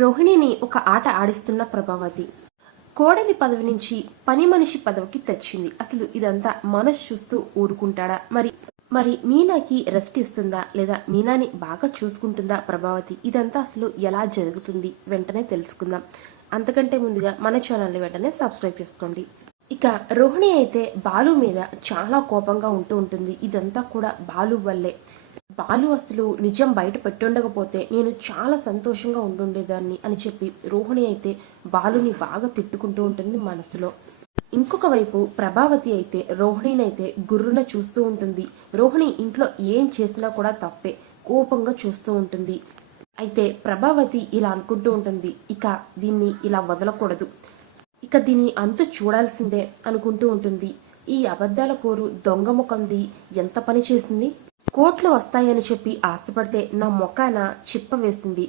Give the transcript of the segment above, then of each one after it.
రోహిణిని ఒక ఆట ఆడిస్తున్న ప్రభావతి కోడలి పదవి నుంచి పని మనిషి పదవికి తెచ్చింది. అసలు ఇదంతా మనసు చూస్తూ ఊరుకుంటాడా? మరి మీనాకి రెస్ట్ ఇస్తుందా లేదా మీనాని బాగా చూసుకుంటుందా ప్రభావతి? ఇదంతా అసలు ఎలా జరుగుతుంది వెంటనే తెలుసుకుందాం. అంతకంటే ముందుగా మన ఛానల్ని వెంటనే సబ్స్క్రైబ్ చేసుకోండి. ఇక రోహిణి అయితే బాలు మీద చాలా కోపంగా ఉంటూ ఉంటుంది. ఇదంతా కూడా బాలు వల్లే. బాలు అసలు నిజం బయట పెట్టుండకపోతే నేను చాలా సంతోషంగా ఉంటుండేదాన్ని అని చెప్పి రోహిణి అయితే బాలుని బాగా తిట్టుకుంటూ ఉంటుంది మనసులో. ఇంకొక వైపు ప్రభావతి అయితే రోహిణిని అయితే గుర్రున చూస్తూ ఉంటుంది. రోహిణి ఇంట్లో ఏం చేసినా కూడా తప్పే, కోపంగా చూస్తూ ఉంటుంది. అయితే ప్రభావతి ఇలా అనుకుంటూ ఉంటుంది, ఇక దీన్ని ఇలా వదలకూడదు, ఇక దీన్ని అంతు చూడాల్సిందే అనుకుంటూ ఉంటుంది. ఈ అబద్ధాల కోరు దొంగ ముఖంది ఎంత పని చేసింది? కోట్లు వస్తాయని చెప్పి ఆశపడితే నా మొఖాన చిప్ప వేసింది.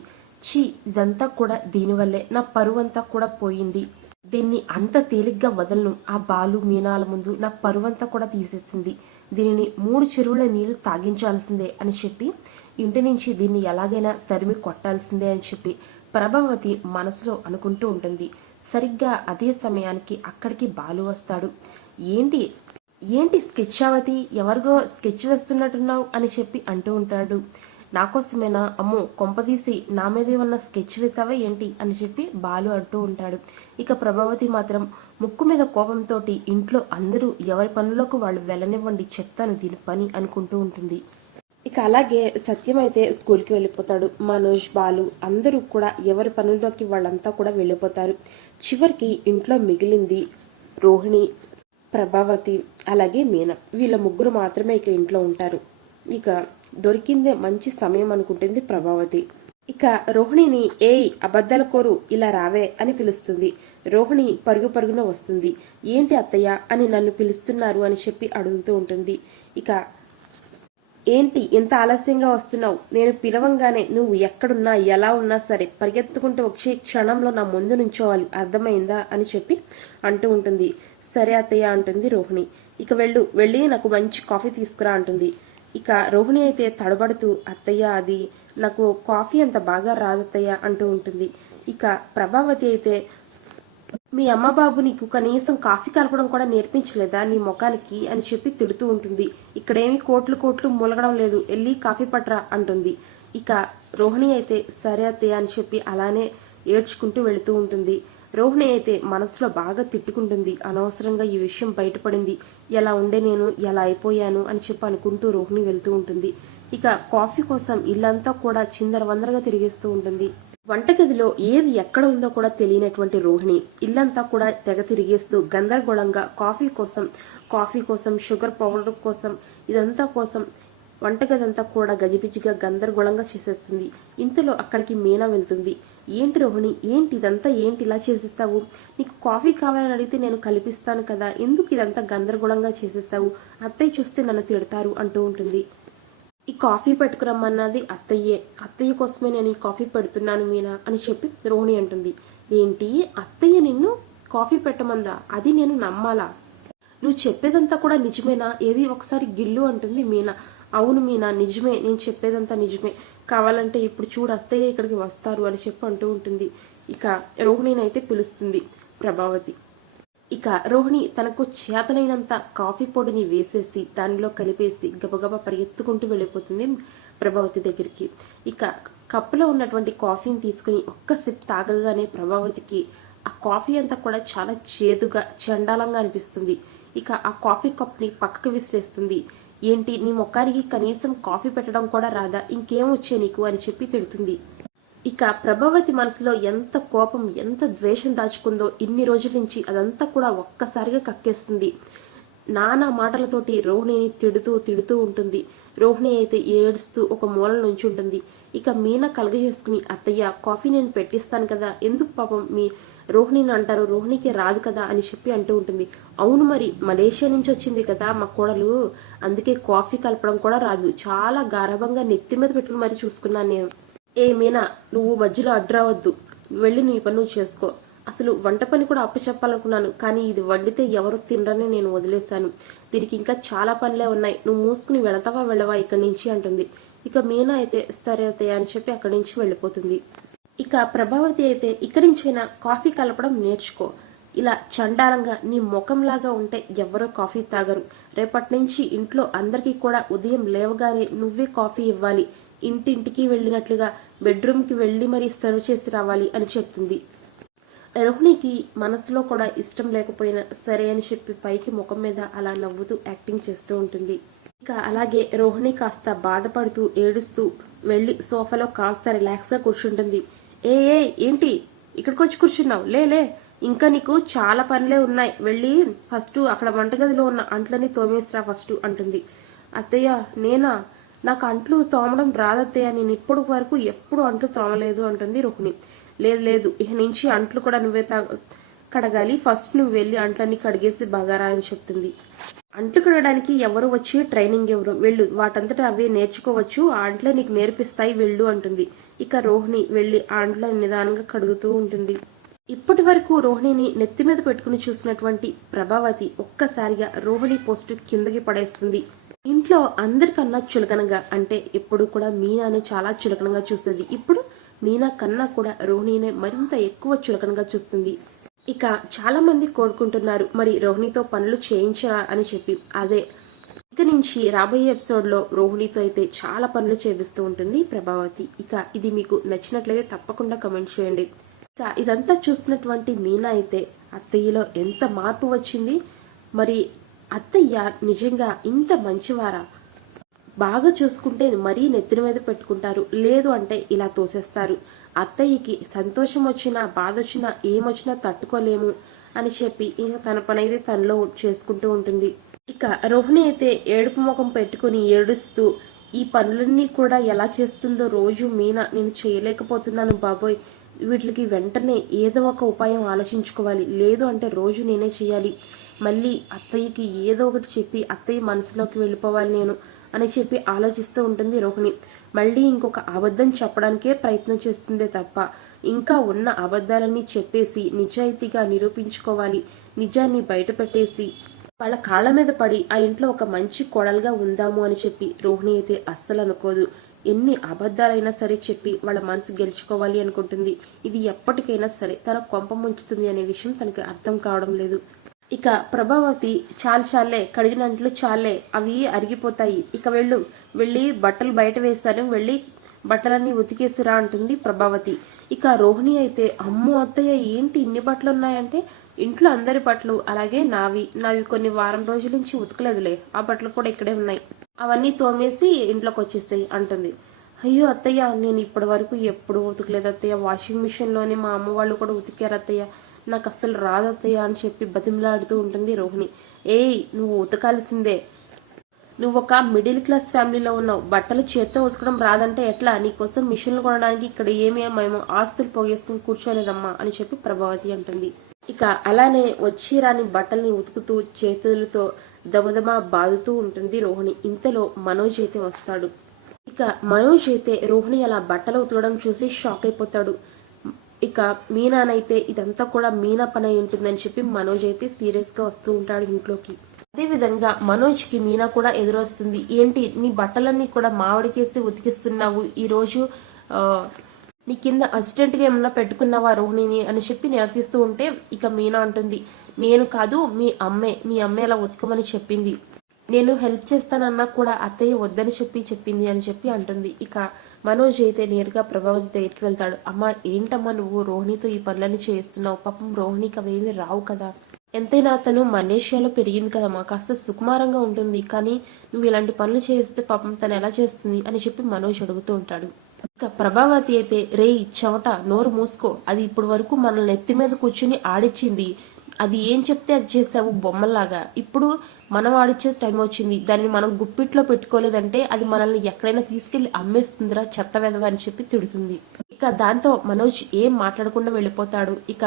ఛీ, ఇదంతా కూడా దీనివల్లే నా పరువంతా కూడా పోయింది. దీన్ని అంత తేలిగ్గా వదలను. ఆ బాలు మీనాల ముందు నా పరువంతా కూడా తీసేసింది. దీనిని 3 చెరువుల నీళ్లు తాగించాల్సిందే అని చెప్పి ఇంటి నుంచి దీన్ని ఎలాగైనా తరిమి కొట్టాల్సిందే అని చెప్పి ప్రభావతి మనసులో అనుకుంటూ ఉంటుంది. సరిగ్గా అదే సమయానికి అక్కడికి బాలు వస్తాడు. ఏంటి స్కెచ్చావతి, ఎవరిగో స్కెచ్ వేస్తున్నట్టున్నావు అని చెప్పి అంటూ ఉంటాడు. నాకోసమేనా? అమ్మో, కొంపదీసి నా మీదేమన్నా స్కెచ్ వేసావా ఏంటి అని చెప్పి బాలు అంటూ ఉంటాడు. ఇక ప్రభావతి మాత్రం ముక్కు మీద కోపంతో ఇంట్లో అందరూ ఎవరి పనులకు వాళ్ళు వెళ్ళనివ్వండి, చెప్తాను దీని పని అనుకుంటూ ఉంటుంది. ఇక అలాగే సత్యం అయితే స్కూల్కి వెళ్ళిపోతాడు. మనోజ్, బాలు అందరూ కూడా ఎవరి పనుల్లోకి వాళ్ళంతా కూడా వెళ్ళిపోతారు. చివరికి ఇంట్లో మిగిలింది రోహిణి, ప్రభావతి అలాగే మీనా. వీళ్ళ ముగ్గురు మాత్రమే ఇక ఇంట్లో ఉంటారు. ఇక దొరికిందే మంచి సమయం అనుకుంటుంది ప్రభావతి. ఇక రోహిణిని ఏయ్ అబద్ధాల కోరు, ఇలా రావే అని పిలుస్తుంది. రోహిణి పరుగున వస్తుంది. ఏంటి అత్తయ్య అని నన్ను పిలుస్తున్నారు అని చెప్పి అడుగుతూ ఉంటుంది. ఇక ఏంటి ఇంత ఆలస్యంగా వస్తున్నావు? నేను పిలవంగానే నువ్వు ఎక్కడున్నా ఎలా ఉన్నా సరే పరిగెత్తుకుంటూ వచ్చే క్షణంలో నా ముందు నుంచోవాలి, అర్థమైందా అని చెప్పి అంటూ ఉంటుంది. సరే అత్తయ్య అంటుంది రోహిణి. ఇక వెళ్ళి నాకు మంచి కాఫీ తీసుకురా అంటుంది. ఇక రోహిణి అయితే తడబడుతూ అత్తయ్య అది నాకు కాఫీ అంత బాగా రాదత్తయ్య అంటూ ఉంటుంది. ఇక ప్రభావతి అయితే మీ అమ్మ బాబు నీకు కనీసం కాఫీ కలపడం కూడా నేర్పించలేదా నీ ముఖానికి అని చెప్పి తిడుతూ ఉంటుంది. ఇక్కడేమి కోట్లు మూలగడం లేదు, వెళ్ళి కాఫీ పట్రా అంటుంది. ఇక రోహిణి అయితే సరే అత్తయ్య అని చెప్పి అలానే ఏడ్చుకుంటూ వెళుతూ ఉంటుంది. రోహిణి అయితే మనసులో బాగా తిట్టుకుంటుంది. అనవసరంగా ఈ విషయం బయటపడింది, ఎలా ఉండే నేను ఎలా అయిపోయాను అని చెప్పి అనుకుంటూ రోహిణి వెళ్తూ ఉంటుంది. ఇక కాఫీ కోసం ఇల్లంతా కూడా చిందరవందరగా తిరిగేస్తూ ఉంటుంది. వంటగదిలో ఏది ఎక్కడ ఉందో కూడా తెలియనటువంటి రోహిణి ఇల్లంతా కూడా తెగ తిరిగేస్తూ గందరగోళంగా కాఫీ కోసం షుగర్ పౌడర్ కోసం ఇదంతా కోసం వంటగదంతా కూడా గజిబిజిగా గందరగోళంగా చేసేస్తుంది. ఇంతలో అక్కడికి మీనా వెళ్తుంది. ఏంటి రోహిణి, ఏంటి ఇదంతా, ఏంటి ఇలా చేసేస్తావు? నీకు కాఫీ కావాలని అడిగితే నేను కల్పిస్తాను కదా, ఎందుకు ఇదంతా గందరగోళంగా చేసేస్తావు? అత్తయ్య చూస్తే నన్ను తిడతారు అంటూ ఉంటుంది. ఈ కాఫీ పెట్టుకురమ్మన్నది అత్తయ్య కోసమే నేను ఈ కాఫీ పెడుతున్నాను మీనా అని చెప్పి రోహిణి అంటుంది. ఏంటి, అత్తయ్య నిన్ను కాఫీ పెట్టమందా? అది నేను నమ్మాలా? నువ్వు చెప్పేదంతా కూడా నిజమేనా? ఏది ఒకసారి గిల్లు అంటుంది మీనా. అవును మీనా, నిజమే, నేను చెప్పేదంతా నిజమే, కావాలంటే ఇప్పుడు చూడు అత్తయ్య ఇక్కడికి వస్తారు అని చెప్పి అంటూ ఉంటుంది. ఇక రోహిణిని అయితే పిలుస్తుంది ప్రభావతి. ఇక రోహిణి తనకు చేతనైనంత కాఫీ పొడిని వేసేసి దానిలో కలిపేసి గబగబా పరిగెత్తుకుంటూ వెళ్ళిపోతుంది ప్రభావతి దగ్గరికి. ఇక కప్పులో ఉన్నటువంటి కాఫీని తీసుకుని ఒక్క సిప్ తాగగానే ప్రభావతికి ఆ కాఫీ అంతా కూడా చాలా చేదుగా చండాలంగా అనిపిస్తుంది. ఇక ఆ కాఫీ కప్ని పక్కకు విసిరేస్తుంది. ఏంటి, నీ ముఖానికి కనీసం కాఫీ పెట్టడం కూడా రాదా? ఇంకేం వచ్చే నీకు అని చెప్పి తిడుతుంది. ఇక ప్రభావతి మనసులో ఎంత కోపం, ఎంత ద్వేషం దాచుకుందో ఇన్ని రోజుల నుంచి అదంతా కూడా ఒక్కసారిగా కక్కేస్తుంది. నానా మాటలతోటి రోహిణిని తిడుతూ ఉంటుంది. రోహిణి అయితే ఏడుస్తూ ఒక మూల నుంచి ఉంటుంది. ఇక మీనా కలగజేసుకుని అత్తయ్య కాఫీ నేను పెట్టిస్తాను కదా, ఎందుకు పాపం మీ రోహిణిని అంటారు, రోహిణికి రాదు కదా అని చెప్పి అంటూ ఉంటుంది. అవును, మరి మలేషియా నుంచి వచ్చింది కదా మా కోడలు, అందుకే కాఫీ కలపడం కూడా రాదు, చాలా గారభంగా నెత్తి మీద పెట్టుకుని మరి చూసుకున్నాను నేను. ఏ మీనా, నువ్వు మధ్యలో అడ్రావద్దు, వెళ్ళి నీ పని నువ్వు చేసుకో. అసలు వంట పని కూడా అప్పచెప్పాలనుకున్నాను, కానీ ఇది వండితే ఎవరు తినరని నేను వదిలేశాను. దీనికి ఇంకా చాలా పనులే ఉన్నాయి, నువ్వు మూసుకుని వెళ్ళవా ఇక్కడి నుంచి అంటుంది. ఇక మీనా అయితే సరే అత్తయ్య అని చెప్పి అక్కడి నుంచి వెళ్ళిపోతుంది. ఇక ప్రభావతి అయితే ఇక్కడి నుంచైనా కాఫీ కలపడం నేర్చుకో. ఇలా చండాలంగా నీ ముఖంలాగా ఉంటే ఎవరో కాఫీ తాగరు. రేపటి నుంచి ఇంట్లో అందరికీ కూడా ఉదయం లేవగానే నువ్వే కాఫీ ఇవ్వాలి. ఇంటింటికి వెళ్ళినట్లుగా బెడ్రూమ్కి వెళ్ళి మరీ సర్వ్ చేసి రావాలి అని చెప్తుంది. రోహిణికి మనసులో కూడా ఇష్టం లేకపోయినా సరే అని చెప్పి పైకి ముఖం మీద అలా నవ్వుతూ యాక్టింగ్ చేస్తూ ఉంటుంది. ఇక అలాగే రోహిణి కాస్త బాధపడుతూ ఏడుస్తూ వెళ్లి సోఫాలో కాస్త రిలాక్స్ గా కూర్చుంటుంది. ఏ ఏంటి ఇక్కడికి వచ్చి కూర్చున్నావు? లే ఇంకా నీకు చాలా పనులే ఉన్నాయి. వెళ్ళి ఫస్ట్ అక్కడ వంటగదిలో ఉన్న అంట్లని తోమేసిరా ఫస్ట్ అంటుంది. అత్తయ్య నేనా? నాకు అంట్లు తోమడం రాదత్తయ్య, నేను ఇప్పటి వరకు ఎప్పుడు అంట్లు తోమలేదు అంటుంది రోహిణి. లేదు ఇక నుంచి అంట్లు కూడా నువ్వే కడగాలి. ఫస్ట్ నువ్వు వెళ్ళి అంట్లన్నీ కడిగేసి బాగారా అని చెప్తుంది. అంట్లు కడగడానికి ఎవరు వచ్చి ట్రైనింగ్ ఎవరు, వెళ్ళు, వాటంతటా అవే నేర్చుకోవచ్చు, ఆ అంట్లే నీకు నేర్పిస్తాయి, వెళ్ళు అంటుంది. ఇక రోహిణి వెళ్లి ఆ అంట్ల నిదానంగా కడుగుతూ ఉంటుంది. ఇప్పటి వరకు రోహిణిని నెత్తి మీద పెట్టుకుని చూసినటువంటి ప్రభావతి ఒక్కసారిగా రోహిణి పోస్టు కిందకి పడేస్తుంది. ఇంట్లో అందరికన్నా చులకనగా, అంటే ఎప్పుడు కూడా మీనానే చాలా చులకనగా చూసేది. ఇప్పుడు మీనా కన్నా కూడా రోహిణినే మరింత ఎక్కువ చులకనగా చూస్తుంది. ఇక చాలా మంది కోరుకుంటున్నారు మరి రోహిణితో పనులు చేయించరా అని చెప్పి. అదే ఇక నుంచి రాబోయే ఎపిసోడ్ లో రోహిణితో అయితే చాలా పనులు చేపిస్తూ ఉంటుంది ప్రభావతి. ఇక ఇది మీకు నచ్చినట్లయితే తప్పకుండా కమెంట్ చేయండి. ఇక ఇదంతా చూస్తున్నటువంటి మీనా అయితే అత్తయ్యలో ఎంత మార్పు వచ్చింది, మరి అత్తయ్య నిజంగా ఇంత మంచివారా, బాగా చూసుకుంటే మరీ నెత్తిన మీద పెట్టుకుంటారు, లేదు అంటే ఇలా తోసేస్తారు, అత్తయ్యకి సంతోషం వచ్చినా బాధ వచ్చినా ఏమొచ్చినా తట్టుకోలేము అని చెప్పి ఇక తన పని అయితే తనలో చేసుకుంటూ ఉంటుంది. ఇక రోహిణి అయితే ఏడుపు ముఖం పెట్టుకుని ఏడుస్తూ ఈ పనులన్నీ కూడా ఎలా చేస్తుందో రోజు మీనా, నేను చేయలేకపోతున్నాను బాబోయ్, వీటికి వెంటనే ఏదో ఒక ఉపాయం ఆలోచించుకోవాలి, లేదు అంటే రోజు నేనే చేయాలి, మళ్ళీ అత్తయ్యకి ఏదో ఒకటి చెప్పి అత్తయ్య మనసులోకి వెళ్ళిపోవాలి నేను అని చెప్పి ఆలోచిస్తూ ఉంటుంది రోహిణి. మళ్ళీ ఇంకొక అబద్ధం చెప్పడానికే ప్రయత్నం చేస్తుందే తప్ప ఇంకా ఉన్న అబద్ధాలన్నీ చెప్పేసి నిజాయితీగా నిరూపించుకోవాలి, నిజాన్ని బయట పెట్టేసి వాళ్ళ కాళ్ళ మీద పడి ఆ ఇంట్లో ఒక మంచి కోడలుగా ఉందాము అని చెప్పి రోహిణి అయితే అస్సలు అనుకోదు. ఎన్ని అబద్ధాలైనా సరే చెప్పి వాళ్ళ మనసు గెలుచుకోవాలి అనుకుంటుంది. ఇది ఎప్పటికైనా సరే తన కొంప ముంచుతుంది అనే విషయం తనకి అర్థం కావడం లేదు. ఇక ప్రభావతి చాలే కడిగినట్లు చాలే, అవి అరిగిపోతాయి, ఇక వెళ్ళి బట్టలు బయట వేశాను, వెళ్ళి బట్టలన్నీ ఉతికేసిరా అంటుంది ప్రభావతి. ఇక రోహిణి అయితే అమ్మో అత్తయ్య ఏంటి ఇన్ని బట్టలు ఉన్నాయంటే, ఇంట్లో అందరి బట్టలు అలాగే నావి కొన్ని వారం రోజుల నుంచి ఉతకలేదులే, ఆ బట్టలు కూడా ఇక్కడే ఉన్నాయి, అవన్నీ తోమేసి ఇంట్లోకి వచ్చేసాయి అంటుంది. అయ్యో అత్తయ్య నేను ఇప్పటి వరకు ఎప్పుడు ఉతకలేదు అత్తయ్య, వాషింగ్ మిషన్ లోనే మా అమ్మ వాళ్ళు కూడా ఉతికారు అత్తయ్య, నాకు అస్సలు రాదత్తయ్య అని చెప్పి బతిమలాడుతూ ఉంటుంది రోహిణి. నువ్వు ఉతకాల్సిందే, నువ్వు ఒక మిడిల్ క్లాస్ ఫ్యామిలీలో ఉన్నావు, బట్టలు చేత్తో ఉతకడం రాదంటే ఎట్లా, నీకోసం మిషన్లు కొనడానికి ఇక్కడ మేము ఆస్తులు పోగేసుకుని కూర్చోలేదమ్మా అని చెప్పి ప్రభావతి అంటుంది. ఇక అలానే వచ్చి రాని బట్టల్ని ఉతుకుతూ చేతులతో దమదమ బాదుతూ ఉంటుంది రోహిణి. ఇంతలో మనోజ్ అయితే వస్తాడు. ఇక మనోజ్ అయితే రోహిణి అలా బట్టలు ఉతకడం చూసి షాక్ అయిపోతాడు. ఇక మీనానైతే ఇదంతా కూడా మీనా పని అయి ఉంటుందని చెప్పి మనోజ్ అయితే సీరియస్ గా వస్తూ ఉంటాడు ఇంట్లోకి. అదే విధంగా మనోజ్ కి మీనా కూడా ఎదురొస్తుంది. ఏంటి నీ బట్టలన్నీ కూడా మామిడికేసి ఉతికిస్తున్నావు, ఈ రోజు నీ కింద అసిస్టెంట్ గా ఏమన్నా పెట్టుకున్నావా రోహిణిని అని చెప్పి నిలదీస్తూ ఉంటే ఇక మీనా అంటుంది, నేను కాదు మీ అమ్మే అలా ఉతకమని చెప్పింది, నేను హెల్ప్ చేస్తానన్నా కూడా అత్తయ్య వద్దని చెప్పింది అని చెప్పి అంటుంది. ఇక మనోజ్ అయితే నేరుగా ప్రభావతి దగ్గరికి వెళ్తాడు. అమ్మా ఏంటమ్మా నువ్వు రోహిణితో ఈ పనులన్నీ చేస్తున్నావు, పాపం రోహిణికి అవేమి రావు కదా, ఎంతైనా తను మలేషియాలో పెరిగింది కదమ్మా, కాస్త సుకుమారంగా ఉంటుంది, కానీ నువ్వు ఇలాంటి పనులు చేస్తే పాపం తను ఎలా చేస్తుంది అని చెప్పి మనోజ్ అడుగుతూ ఉంటాడు. ఇక ప్రభావతి అయితే రేయ్ చెమట నోరు మూసుకో, అది ఇప్పుడు వరకు మనల్ని ఎత్తి మీద కూర్చుని ఆడిచ్చింది, అది ఏం చెప్తే అది చేసావు బొమ్మల్లాగా, ఇప్పుడు మనం ఆడిచ్చే టైం వచ్చింది, దాన్ని మనం గుప్పిట్లో పెట్టుకోలేదంటే అది మనల్ని ఎక్కడైనా తీసుకెళ్లి అమ్మేస్తుందిరా చెత్త వెదవ అని చెప్పి తిడుతుంది. ఇక దాంతో మనోజ్ ఏం మాట్లాడకుండా వెళ్ళిపోతాడు. ఇక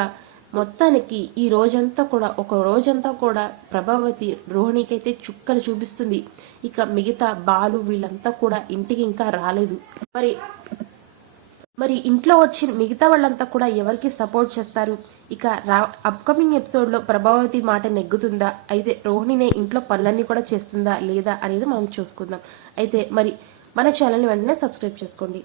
మొత్తానికి ఈ రోజంతా కూడా ఒక రోజంతా కూడా ప్రభావతి రోహిణికైతే చుక్కలు చూపిస్తుంది. ఇక మిగతా బాలు వీళ్ళంతా కూడా ఇంటికి ఇంకా రాలేదు. మరి ఇంట్లో వచ్చిన మిగతా వాళ్ళంతా కూడా ఎవరికి సపోర్ట్ చేస్తారు? ఇక అప్కమింగ్ ఎపిసోడ్ లో ప్రభావతి మాట నెగ్గుతుందా, అయితే రోహిణినే ఇంట్లో పనులన్నీ కూడా చేస్తుందా లేదా అనేది మనం చూసుకుందాం. అయితే మరి మన ఛానల్ని వెంటనే సబ్స్క్రైబ్ చేసుకోండి.